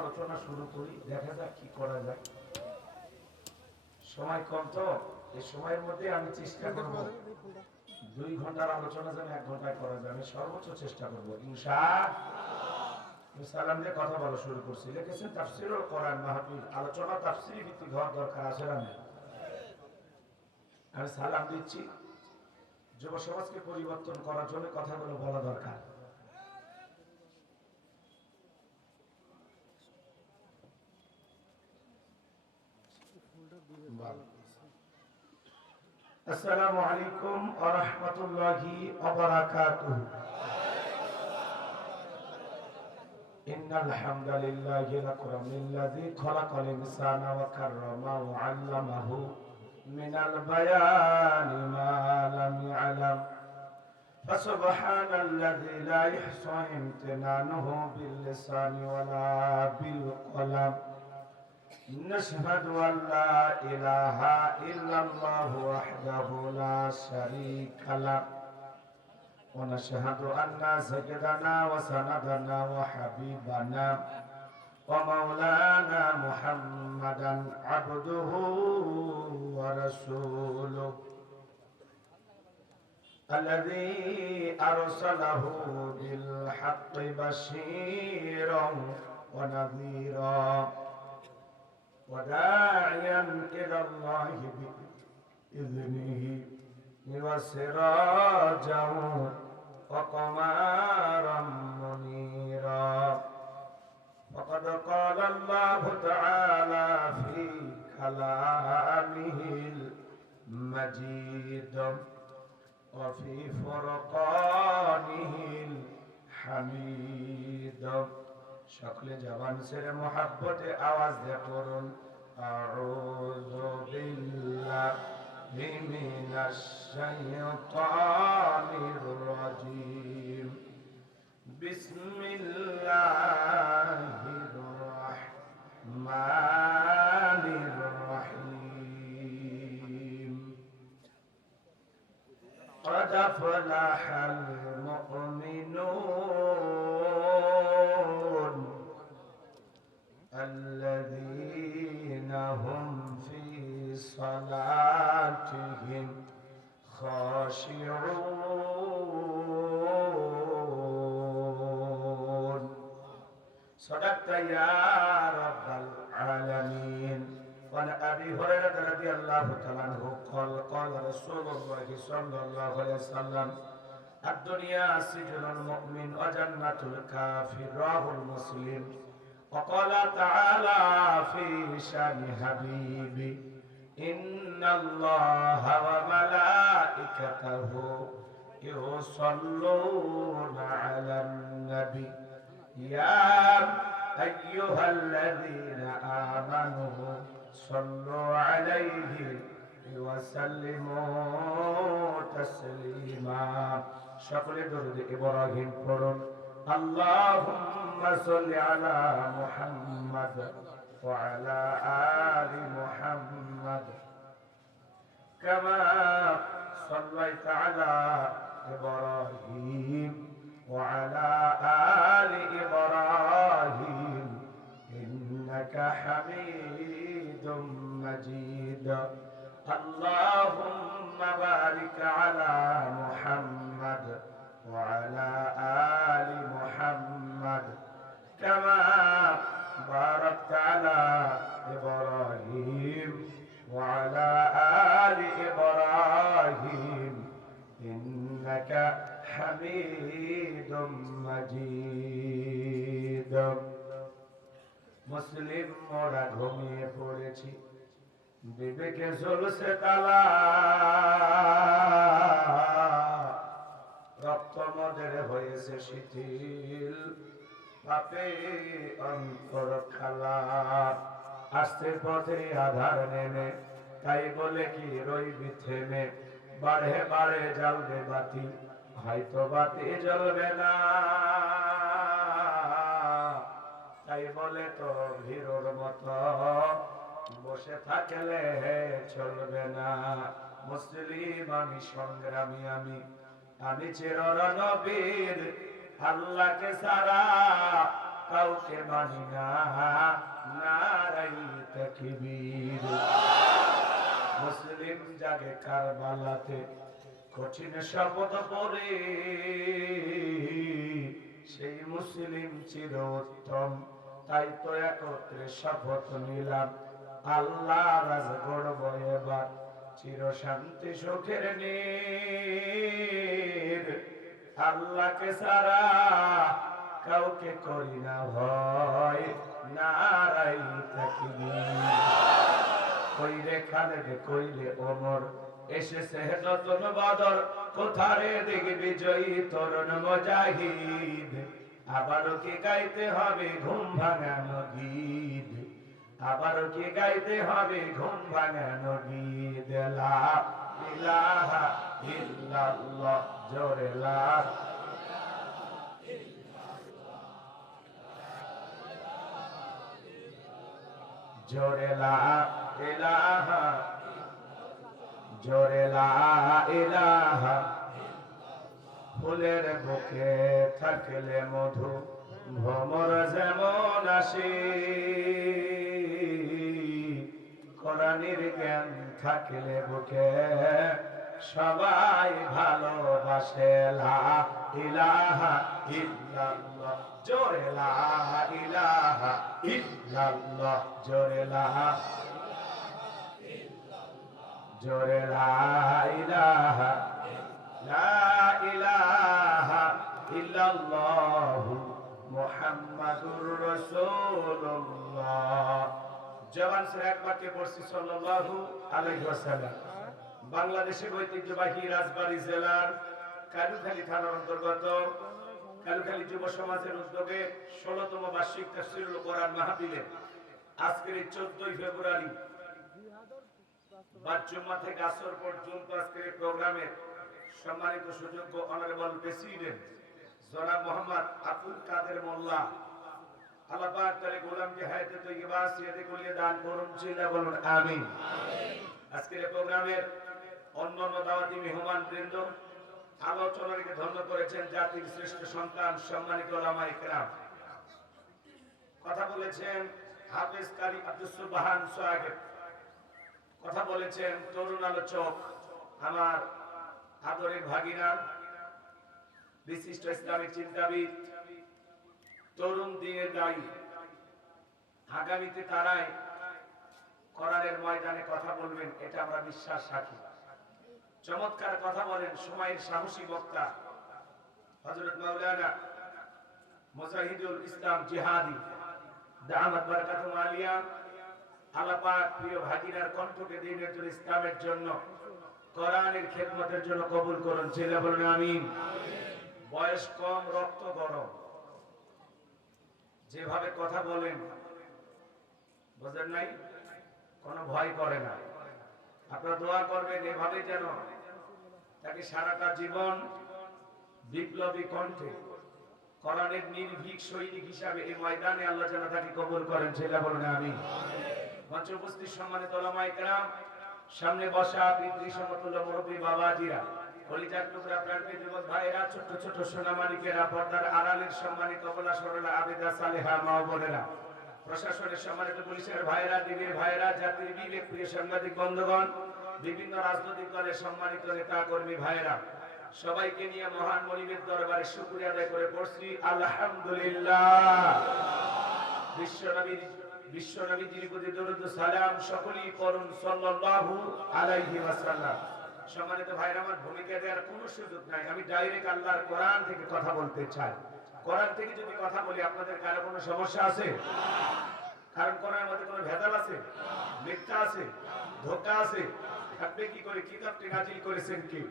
আলোচনা শুরু করি, দেখা যাক কি করা যায়। সময় কম তো, এই সময়ের মধ্যে আমি চেষ্টা করব 2 ঘন্টার আলোচনা যেন 1 ঘন্টায় করা যায়, আমি সর্বোচ্চ চেষ্টা করব ইনশাআল্লাহ। সালাম দিয়ে কথা বলা শুরু করছি। লিখেছেন তাফসীরুল কোরআন মাহফিল, আলোচনা তাফসীরি ভিত্তিক হওয়ার দরকার আছে না? আমি সালাম দিচ্ছি, যুব সমাজকে পরিবর্তন করার জন্য কথাগুলো বলা দরকার। আসসালামু আলাইকুম ওয়া রাহমাতুল্লাহি ওয়া বারাকাতুহু। ইন্নাল হামদালিল্লাহি লাকুরামিল্লাযী খালাকাল ইনসানা ওয়া কাররামা ওয়া 'আল্লামাহু মিনাল বায়ানি মা লাম ইয়ালাম। ফাসুবহানাল্লাযী লা ইহসা ইমতিনানুহু বিল লিসানি ওয়া লা বিল কলাম। نشهد أن لا إله إلا الله وحده لا شريك له ونشهد أن سيدنا وسندنا وحبيبنا ومولانا محمدا عبده ورسوله الذي أرسله بالحق بشيرا ونذيرا وداعيا إلى الله بإذنه وسراجا وقمرا منيرا. فقد قال الله تعالى في كلامه المجيد وفي فرقانه الحميد. সকলে জবান ছেড়ে মোহাব্বতে আওয়াজ দিয়ে পড়ুন আউযু বিল্লাহি মিনাশ শাইতানির রাজীম। বিসমিল্লাহির রাহমানির রাহিম। قد أفلح المؤمنون الذين هم في صلاتهم خاشعون. صدقت يا رب العالمين. وعن أبي هريرة رضي الله تعالى عنه قال قال رسول الله صلى الله عليه وسلم الدنيا سجن المؤمن وجنة الكافر. رواه مسلم. وقال تعالى في شان حبيبي إن الله وملائكته يصلون على النبي يا أيها الذين آمنوا صلوا عليه وسلموا تسليما. সকল দরুদ ইব্রাহিম পড়ুন। اللهم صل على محمد وعلى آل محمد كما صليت على إبراهيم وعلى آل إبراهيم إنك حميد مجيد. اللهم بارك على محمد وعلى آل محمد كما باركت على إبراهيم وعلى آل إبراهيم إنك حميد مجيد. মুসলিম মোরা ঘুমিয়ে পড়েছি, বিবেকে ঝুলছে তালা, রক্ত মদের হয়েছে শিথিল, পাপে অন্তর খালা। আসতে পথে আধার নেমে, তাই বলে কি রইবি থেমে, বাড়ে বাড়ে জ্বলবে বাতি, হয়তো বাতি জ্বলবে না, তাই বলে তো ভিড়োর মতো বসে থাকলে চলবে না। মুসলিম আমি, সংগ্রামী আমি চির নবীর, আল্লাহকে সারা কাউকে মানি না, নারাই তাকবীর। মুসলিম জাগে কারবালাতে কঠিন শপথ পড়ে, সেই মুসলিম চিরোত্তম, তাই তো একত্রে শপথ নিলাম, আল্লাহ রাজ গড়ব এবার চির শান্তি সুখের নীর। আল্লাহকে সারা কাউকে করি না ভয়, নারাই তাকবীর। কইরে খালেদ কইরে ওমর, এসেছে নতুন বদর, কোথারে দেখবি বিজয়ী তরুণ মুজাহিদ। আবারও কি গাইতে হবে ঘুম ভাঙানো গীত, আবারও কি গাইতে হবে ঘুম ভাঙানো গীত। লা ইলাহা ইল্লাল্লাহ, জোরে লা জোরে লা ইলাহা, জোরে লা ইলাহা। ফুলের বুকে থাকলে মধু, ভ্রমর যেমন আসে, কোরআনের জ্ঞান থাকলে বুকে সবাই ভালোবাসে। লা ইলাহা ইল্লাল্লাহ, জোরে লা ইলাহা ইল্লাল্লাহ, জোরে লা, জোরে লা ইলাহা, লা ইলাহা ইল্লাল্লাহ মুহাম্মাদুর রাসূলুল্লাহ। জবান ছেড়ে একবারকে পড়ছি সাল্লাল্লাহু আলাইহি ওয়াসাল্লাম। বাংলাদেশের ঐতিহ্যবাহী রাজবাড়ী জেলার কালুখালী থানার অন্তর্গত কালুখালী যুব সমাজের উদ্যোগে 16তম বার্ষিক তাফসীরুল কোরআন মাহফিলে আজকের 14 ফেব্রুয়ারি বাদ জুম্মা থেকে আসর পর্যন্ত আজকের এই প্রোগ্রামের সম্মানিত সুযোগ্য অনারেবল প্রেসিডেন্ট জনাব মোহাম্মদ আব্দুল কাদের মোল্লা, আল্লাহ পাক তার গোলামকে হায়াতে তৈয়বা সিয়াতে কুলিয়ে দান করুন, চিল্লা বলুন আমিন। আজকের এই প্রোগ্রামের অন্যান্য দাওয়াতি মেহমান বৃন্দ, আলোচনাকে ধন্য করেছেন জাতির শ্রেষ্ঠ সন্তান সম্মানিত ওলামায়ে কেরাম। কথা বলেছেন হাফেজ কারি আব্দুস সুবহান সাহেব, কথা বলেছেন তরুণ আলোচক আমার আদরের ভাগিনা, বিশিষ্ট ইসলামিক চিন্তাবিদ, তরুণ দিনের দায়ী। আগামীতে তারাই কোরআনের ময়দানে কথা বলবেন, এটা আমরা বিশ্বাস রাখি। চমৎকার কথা বলেন সময়ের সাহসী বক্তা হযরত মাওলানা মুজাহিদুল ইসলাম জিহাদি দামাত বারাকাতুহু আলিয়া। আল্লাহ পাক প্রিয় ভাগিনার কণ্ঠকে দ্বীনের জন্য, ইসলামের জন্য, কোরআনের খেদমতের জন্য কবুল করুন, চিল্লা বলুন আমিন। বয়স কম, রক্ত গরম, যেভাবে কথা বলেন বুঝেন নাই, কোনো ভয় করে না। আপনারা দোয়া করবেন এভাবে যেন তাকে সারাটা জীবন বিপ্লবী কণ্ঠে কোরআনের নির্ভীক সৈনিক হিসাবে এই ময়দানে আল্লাহ যেন তাকে কবুল করেন, সেটা বলুন আমিন। মঞ্চে উপস্থিত সম্মানিত ওলামায়ে কেরাম, সামনে বসা পিতৃ সমতুল্য মুরব্বী বাবাজিরা, কলিজার টুকরা প্রান্তীয় যুবক ভাইয়েরা, ছোট ছোট সোনামানিকেরা, পর্দার আড়ালের সম্মানিত বলা সরলা আবেদা সালেহা মা বোনেরা, প্রশাসনের সম্মানিত পুলিশের ভাইয়েরা, দিদির ভাইয়েরা, জাতির বিবেক প্রিয় সাংবাদিক বন্ধুগণ, বিভিন্ন রাজনৈতিক দলের সম্মানিত নেতা কর্মী ভাইয়েরা, সবাইকে নিয়ে মহান মনিবের দরবারে শুকরিয়া আদায় করে পড়ছি আলহামদুলিল্লাহ। বিশ্বনবীর প্রতি দরুদ সালাম সকলেই পড়ুন সাল্লাল্লাহু আলাইহি ওয়াসাল্লাম। সম্মানিত ভাইরা, আমার ভূমিকা দেওয়ার কোনো সুযোগ নাই, আমি ডাইরেক্ট আল্লাহর কোরআন থেকে কথা বলতে চাই। কোরআন থেকে যদি কথা বলি আপনাদের কারো কোনো সমস্যা আছে? কারণ কোরআনের মধ্যে কোনো ভেজাল আছে, মিথ্যা আছে, ধোঁকা আছে? আপনি কি করে? কিতাবটি নাজিল করেছেন কি?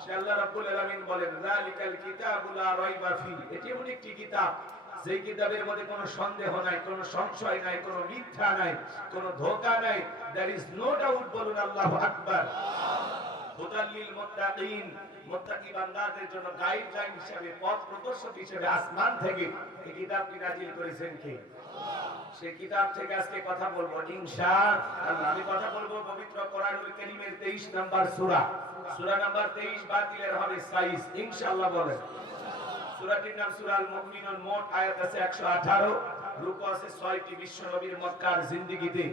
সে আল্লাহ রাব্বুল আলামিন বলেন যালিকাল কিতাবু লা রাইবা ফি, এটি এমন একটি কিতাব যেই কিতাবের মধ্যে কোনো সন্দেহ নাই, কোনো সংশয় নাই, কোনো মিথ্যা নাই, কোনো ধোঁকা নাই। দেয়ার ইজ নো ডাউট, বলুন আল্লাহু আকবার। হুদাল লিল মুত্তাকিন, মুত্তাকি বান্দাদের জন্য গাইডলাইন হিসেবে, পথ প্রদর্শক হিসেবে আসমান থেকে এই কিতাবটি নাজিল করেছেন কে? সেই কিতাব থেকে আজকে কথা বলবো ইনশাআল্লাহ। আমি কথা বলবো পবিত্র কোরআনুল কারীমের 23 নম্বর সূরা, সূরা নাম্বার 23, বাতিলের হবে 22, ইনশাআল্লাহ বলেন। সূরাটির নাম সূরা আল মুমিনুন। মোট আয়াত আছে 118, রুকু আছে 6টি। বিশ্ব নবীর মক্কার জিন্দেগিতে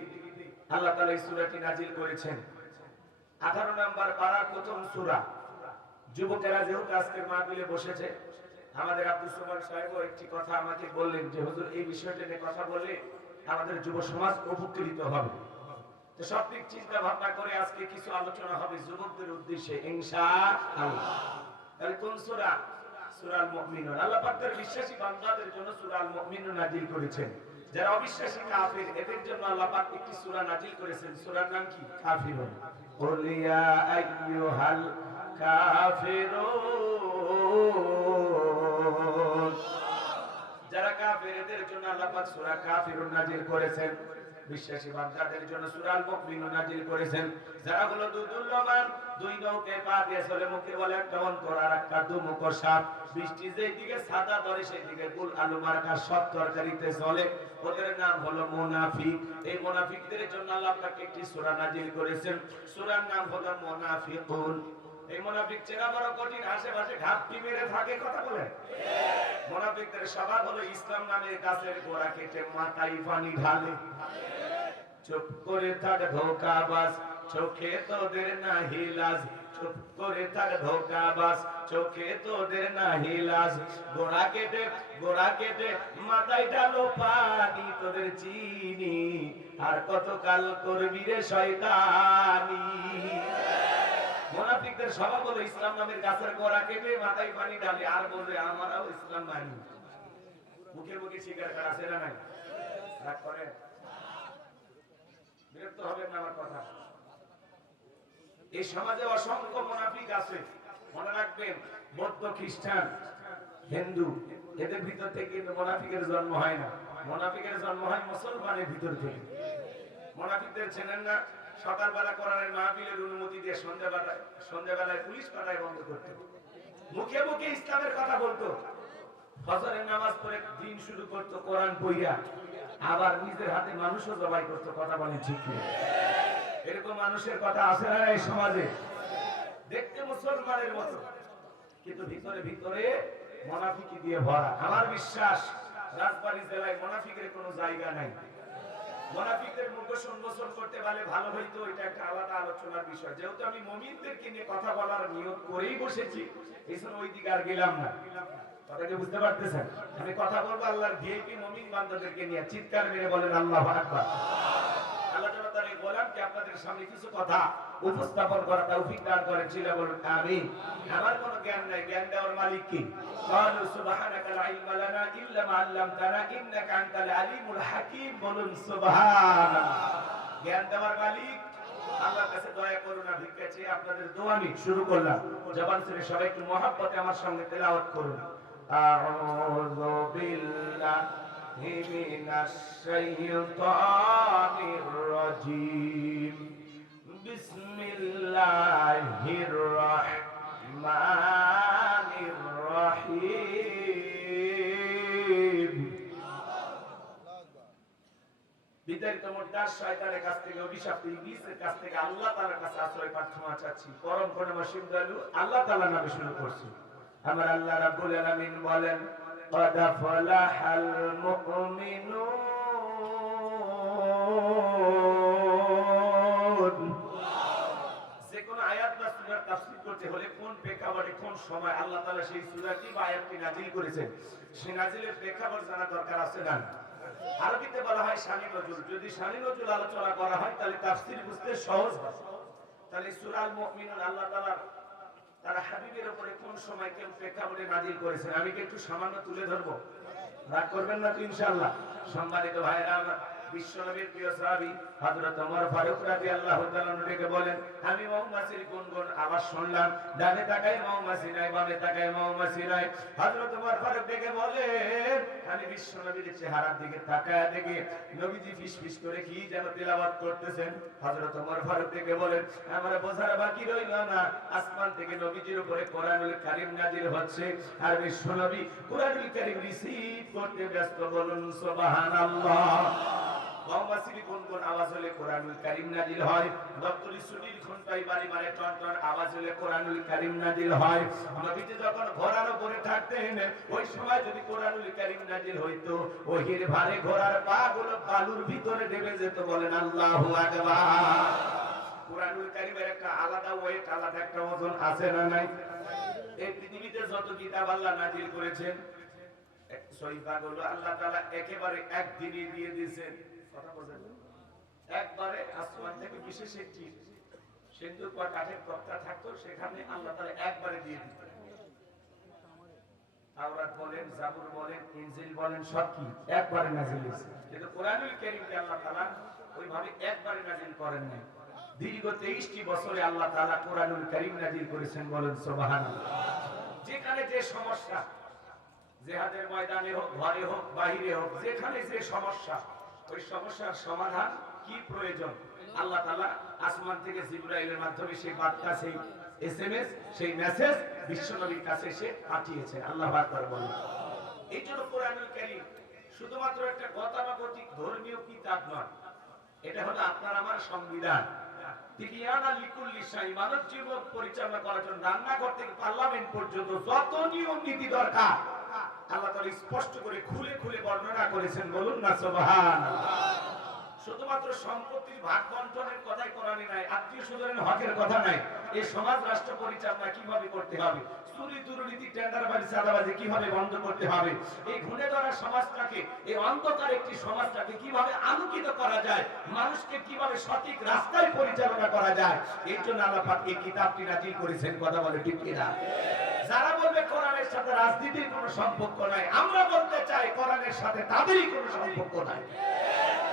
আল্লাহ তাআলা এই সূরাটি নাজিল করেছেন। 18 নম্বর পারার প্রথম সূরা। যুবকেরা যেহেতু আজকের মাহফিলে বসেছে, আমাদের আব্দুল সুবহান সাহেব একটি কথা আমাকে বললেন যে হুজুর এই বিষয়টা নিয়ে কথা বললে আমাদের যুব সমাজ উপকৃত হবে। তো সব দিক চিন্তা ভাবনা করে আজকে কিছু আলোচনা হবে যুবকদের উদ্দেশ্যে ইনশাআল্লাহ। তাহলে কোন সূরা? সূরা আল মুমিনুন। আল্লাহ পাক তার বিশ্বাসী বান্দাদের জন্য সূরা আল মুমিনুন নাজিল করেছেন। যারা অবিশ্বাসী কাফির এদের জন্য আল্লাহ পাক একটি সূরা নাজিল করেছেন। সূরার নাম কি? কাফিরুন। কুল ইয়া আইয়ুহাল কাফিরুন। যারা কাফির এদের জন্য আল্লাহ পাক সূরা কাফিরুন নাজিল করেছেন। বিশ্বাসী বান্দাদের জন্য সূরা আল মুমিনুন নাজিল করেছেন। যারা হলো দুর্লভমান, দুই নৌকে পা দিয়ে চলে, মুখে বলে একটা অন্তর আর একটা দুমুখ সাপ, বৃষ্টি যেই দিকে ছাতা ধরে সেই দিকে গুল আলু মার্কা সব তরকারিতে চলে, ওদের নাম হলো মুনাফিক। এই মুনাফিকদের জন্য আল্লাহ পাক একটি সূরা নাজিল করেছেন। সূরার নাম হলো মুনাফিকুন। এই মুনাফিক চেনা বড় কঠিন, আশেপাশে ঘাপটি মেরে থাকে, কথা বলে। মুনাফিকদের স্বভাব হলো ইসলাম নামের গাছের গোড়া কেটে মাথায় পানি ঢালে। চুপ করে থাক ধোঁকাবাজ, চোখে তোদের নাহি লাজ। চুপ করে থাক ধোঁকাবাজ, চোখে তোদের নাহি লাজ। গোড়া কেটে মাথায় ঢালো পানি, তোদের চিনি আর কতকাল করবি রে শয়তানি। মুনাফিকদের স্বভাব হলো ইসলাম নামের গাছের গোড়া কেটে মাথায় পানি ঢালে আর বলে আমরাও ইসলাম মানি। মুখে মুখে স্বীকার করা আছে না নাই? রাগ করে? বিরক্ত হবেন না আমার কথা। এই সমাজে অসংখ্য মুনাফিক আছে, মনে রাখবেন। বৌদ্ধ, খ্রিস্টান, হিন্দু এদের ভিতর থেকে কিন্তু মুনাফিকের জন্ম হয় না। মুনাফিকের জন্ম হয় মুসলমানের ভিতর থেকে। মুনাফিকদের চেনেন না? সকালবেলা কোরআনের মাহফিলের অনুমতি দিয়ে সন্ধ্যাবেলায় পুলিশ পাঠায় বন্ধ করতে, মুখে মুখে ইসলামের কথা বলতো, ফজরের নামাজ পড়ে দিন শুরু করতো কোরআন পড়িয়া, আবার নিজের হাতে মানুষও জবাই করতো। কথা বলেন ঠিক কি? এরকম মানুষের কথা আছে না এই সমাজে? দেখতে মুসলমানের মতো, কিন্তু ভিতরে ভিতরে মুনাফিকি দিয়ে ভরা। আমার বিশ্বাস রাজবাড়ী জেলায় মুনাফিকের কোনো জায়গা নাই। মুনাফিকদের মুখোশ উন্মোচন করতে পারলে ভালো হইতো, এটা একটা আলাদা আলোচনার বিষয়। যেহেতু আমি মুমিনদেরকে নিয়ে কথা বলার নিয়ত করেই বসেছি, এই জন্য ওই দিকে আর গেলাম না। কথাকে বুঝতে পারতেছেন? আমি কথা বলবো আল্লাহর ভিআইপি মুমিন বান্দাদেরকে নিয়ে। চিৎকার মেরে বলেন আল্লাহু আকবার। আল্লাহ তাআলা তার এই গোলামকে আপনাদের সামনে কিছু কথা উপস্থাপন করার তৌফিক দান করেন। ছিল বলুন আমিন। আমার কোনো জ্ঞান নাই, জ্ঞান দেওয়ার মালিক কি? ক্বালু সুবহানাকা লা ইলমা লানা ইল্লা মা আল্লামতানা ইন্নাকা আনতাল আলিমুল হাকীম। বলুন সুবহানাল্লাহ। জ্ঞান দেওয়ার মালিক আল্লাহর কাছে দয়া করুণা ভিক্ষা চেয়ে আপনাদের দোয়া নিয়ে শুরু করলাম। জবান ছেড়ে সবাই একটু মহব্বতে আমার সঙ্গে তেলাওয়াত করুন। আউযু বিল্লাহি মিনাশ শাইতানির রাজীম। বিসমিল্লাহির রাহমানির রহিম। বিতাড়িত মুর্দার শয়তানের কাছ থেকে, অভিশপ্ত ইবলিসের কাছ থেকে আল্লাহ তাআলার কাছে আশ্রয় প্রার্থনা চাচ্ছি। পরম করুণাময় দয়ালু আল্লাহ তাআলার নামে শুরু করছি। আমার আল্লাহ রাব্বুল আলামিন বলেন, قد فلح المؤمنون। যে কোন আয়াত বা সূরার তাফসীর করতে হলে কোন প্রেক্ষাপটে কোন সময় আল্লাহ তাআলা সেই সূরাটি বা আয়াতটি নাযিল করেছেন, সেই নাযিলের প্রেক্ষাপট জানা দরকার আছে না? আরবিতে বলা হয় শানি নজুল। যদি শানি নজুল আলোচনা করা হয় তাহলে তাফসীর বুঝতে সহজ হয়। তাহলে সূরা আল মুমিনুন আল্লাহ তাআলা তার হাবিবের উপরে কোন সময় কোন প্রেক্ষাপটে নাযিল করেছেন, আমি কি একটু সামান্য তুলে ধরবো? রাগ করবেন না তো ইনশাআল্লাহ? সম্মানিত ভাইরা আমার, বিশ্বনবীর প্রিয় সাহাবী হযরত ওমর ফারুক রাদিয়াল্লাহু তাআলা নবীকে বলেন, আমি মৌমাছির গুনগুন আওয়াজ শুনলাম, ডানে তাকাই মৌমাছি নাই, বামে তাকাই মৌমাছি নাই। হযরত ওমর ফারুক ডেকে বলেন, আমি বিশ্বনবীর চেহারার দিকে তাকায় দেখি নবীজি ফিসফিস করে কি যেন তেলাওয়াত করতেছেন। হযরত ওমর ফারুক ডেকে বলেন, আমার বোঝার বাকি রইল না, আসমান থেকে নবীজির উপরে কোরআনুল কারীম নাযিল হচ্ছে, আর বিশ্বনবী কোরআনুল কারীম রিসিভ করতে ব্যস্ত। বলুন সুবহানাল্লাহ। মৌমাছির গুনগুন আওয়াজ আওয়াজ হলে কোরআনুল কারীম নাজিল হয়, দপ্তরি ছুটির ঘন্টায় বাড়ি মারে টন টন আওয়াজ হলে কোরআনুল কারীম নাজিল হয়। নবীজি যখন ঘোড়ার উপরে থাকতেন ওই সময় যদি কোরআনুল কারীম নাজিল হইতো ওহির ভারে ঘোড়ার পা গুলো বালুর ভিতরে ঢেবে যেত। বলেন আল্লাহু আকবার। কোরআনুল কারীমের একটা আলাদা ওয়েট, আলাদা একটা ওজন আছে না নাই? এই পৃথিবীতে যত কিতাব আল্লাহ নাজিল করেছেন সহিফাগুলো আল্লাহ তাআলা একেবারে একদিনই দিয়ে দিয়েছেন। কথা বুঝেন? একবারে আসমান থেকে বিশেষ একটি সিন্ধুক বা কাঠের তক্তা থাকতো, সেখানে আল্লাহ তাআলা একবারে দিয়ে দিতেন। তাওরাত বলেন, জাবুর বলেন, ইনজিল বলেন, সব কি একবারে নাজিল হয়েছে। কিন্তু কোরআনুল কারীমকে আল্লাহ তাআলা ওইভাবে একবারে নাজিল করেন নাই। দীর্ঘ 23টি বছরে আল্লাহ তাআলা কোরআনুল কারীম নাজিল করেছেন। বলেন সুবহানাল্লাহ। যেখানে যে সমস্যা, জিহাদের ময়দানে হোক, ঘরে হোক, বাহিরে হোক, যেখানে যে সমস্যা, ওই সমস্যার সমাধান কি প্রয়োজন আল্লাহ তাআলা আসমান থেকে জিবরাইলের মাধ্যমে সেই বার্তা, সেই এসএমএস, সেই মেসেজ বিশ্বনবীর কাছে এসে পাঠিয়েছে। আল্লাহু আকবার বলেন। এই জন্য কোরআনুল কারীম শুধুমাত্র একটা গতানুগতিক ধর্মীয় কিতাব নয়, এটা হলো আপনার আমার সংবিধান। তিবিয়ানা লিকুল্লি শাই, মানব জীবন পরিচালনা করার জন্য রান্নাঘর থেকে পার্লামেন্ট পর্যন্ত যত নিয়ম নীতি দরকার আল্লাহ তাআলা স্পষ্ট করে খুলে খুলে বর্ণনা করেছেন। বলুন না সুবহানাল্লাহ। শুধুমাত্র সম্পত্তির ভাগ বণ্টনের কথাই কোরআনে নাই, আত্মীয় স্বজনের হকের কথা নাই। এই সমাজ রাষ্ট্র পরিচালনা কিভাবে করতে হবে, চুরি দুর্নীতি টেন্ডারবাজি চাঁদাবাজি কিভাবে বন্ধ করতে হবে, এই ঘুণে ধরা সমাজটাকে, এই অন্ধকার একটি সমাজটাকে কিভাবে আলোকিত করা যায়, মানুষকে কিভাবে সঠিক রাস্তায় পরিচালনা করা যায়, এর জন্য আল্লাহ পাক এই কিতাবটি নাজিল করেছেন। কথা বলে ঠিক কিনা? যারা বলবে কোরআনের সাথে রাজনীতির কোনো সম্পর্ক নাই, আমরা বলতে চাই কোরআনের সাথে তাদেরই কোনো সম্পর্ক নাই।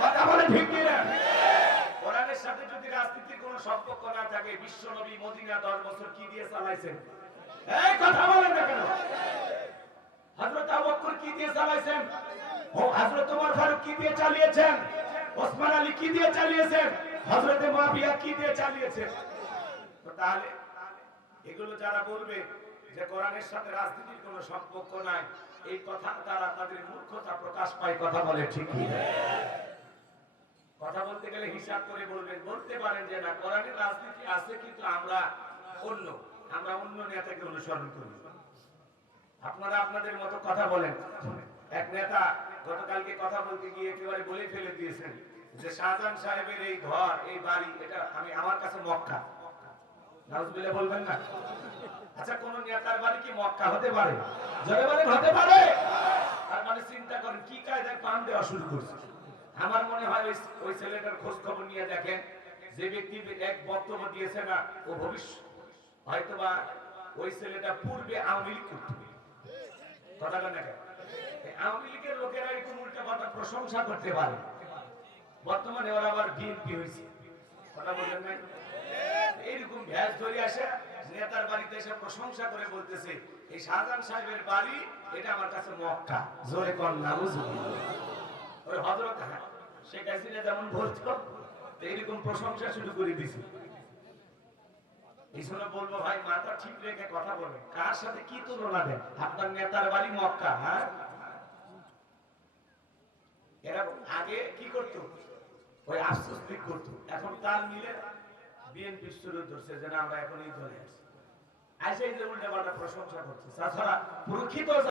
কথা বলে ঠিক কিনা? কোরআনের সাথে যদি রাজনীতির কোনো সম্পর্ক না থাকে, বিশ্বনবী মদিনা 10 বছর কি দিয়ে চালাইছেন? এই কথা বলেন না কেন? হযরত আবু বকর কি দিয়ে চালাইছেন? ও হযরত ওমর ফারুক কি দিয়ে চালিয়েছেন? ওসমান আলী কি দিয়ে চালিয়েছেন? হযরত মুয়াবিয়া কি দিয়ে চালিয়েছেন? তো তাহলে এগুলো যারা বলবে যে কোরআনের সাথে রাজনীতির কোনো সম্পর্ক নাই, এই কথা তারা তাদের মূর্খতা প্রকাশ পায়। কথা বলে ঠিক কি? কথা বলতে গেলে হিসাব করে বলবেন, বলতে পারেন যে না কোরআনের রাজনীতি আছে, কিন্তু আমরা অন্য নেতাকে অনুসরণ করি। আপনারা আপনাদের মতো কথা বলেন। এক নেতা গতকালকে কথা বলতে গিয়ে একেবারে বলে ফেলে দিয়েছেন যে শাহজাহান সাহেবের এই ঘর, এই বাড়ি, এটা আমার কাছে মক্কা। নাউজুবিল্লাহ বলবেন না? আচ্ছা, কোন নেতার বাড়ি কি মক্কা হতে পারে? জোরে বলেন হতে পারে? আর মানে চিন্তা করেন কি কায়দায় পান দেওয়া শুরু করছে। আমার মনে হয় ওই ছেলেটার খোঁজ খবর নিয়ে দেখেন, যে ব্যক্তি এক বক্তব্য দিয়েছে না, ও ভবিষ্যৎ হয়তোবা ওই ছেলেটা পূর্বে আওয়ামী লীগ করত। কথাটা দেখেন, আওয়ামী লীগের লোকেরা এরকম উল্টা পাল্টা প্রশংসা করতে পারে, বর্তমানে ওরা আবার বিএনপি হয়েছে। কথা বলেন নাই? এইরকম ভ্যাস ধরে আসে নেতার বাড়িতে এসে প্রশংসা করে বলতেছে এই শাহজাহান সাহেবের বাড়ি, এটা আমার কাছে মক্কা। জোরে কর নাউজুবিল্লাহ। ওই হযরত শেখ হাসিনা যেমন বলতো, এইরকম প্রশংসা শুরু করে দিছে। এই জন্য বলবো ভাই, মাথা ঠিক রেখে কথা বলেন। কার সাথে কি তুলনা দেন? আপনার নেতার বাড়ি মক্কা। হ্যাঁ, এরা আগে কি করতো? ওই আফসোস করতো। এখন তাল মিলে বিএনপি শুরু করছে যে আমরা এখন এই দলে আছি। আইসা এই যে উল্টা পাল্টা প্রশংসা করছে। তাছাড়া প্রকৃত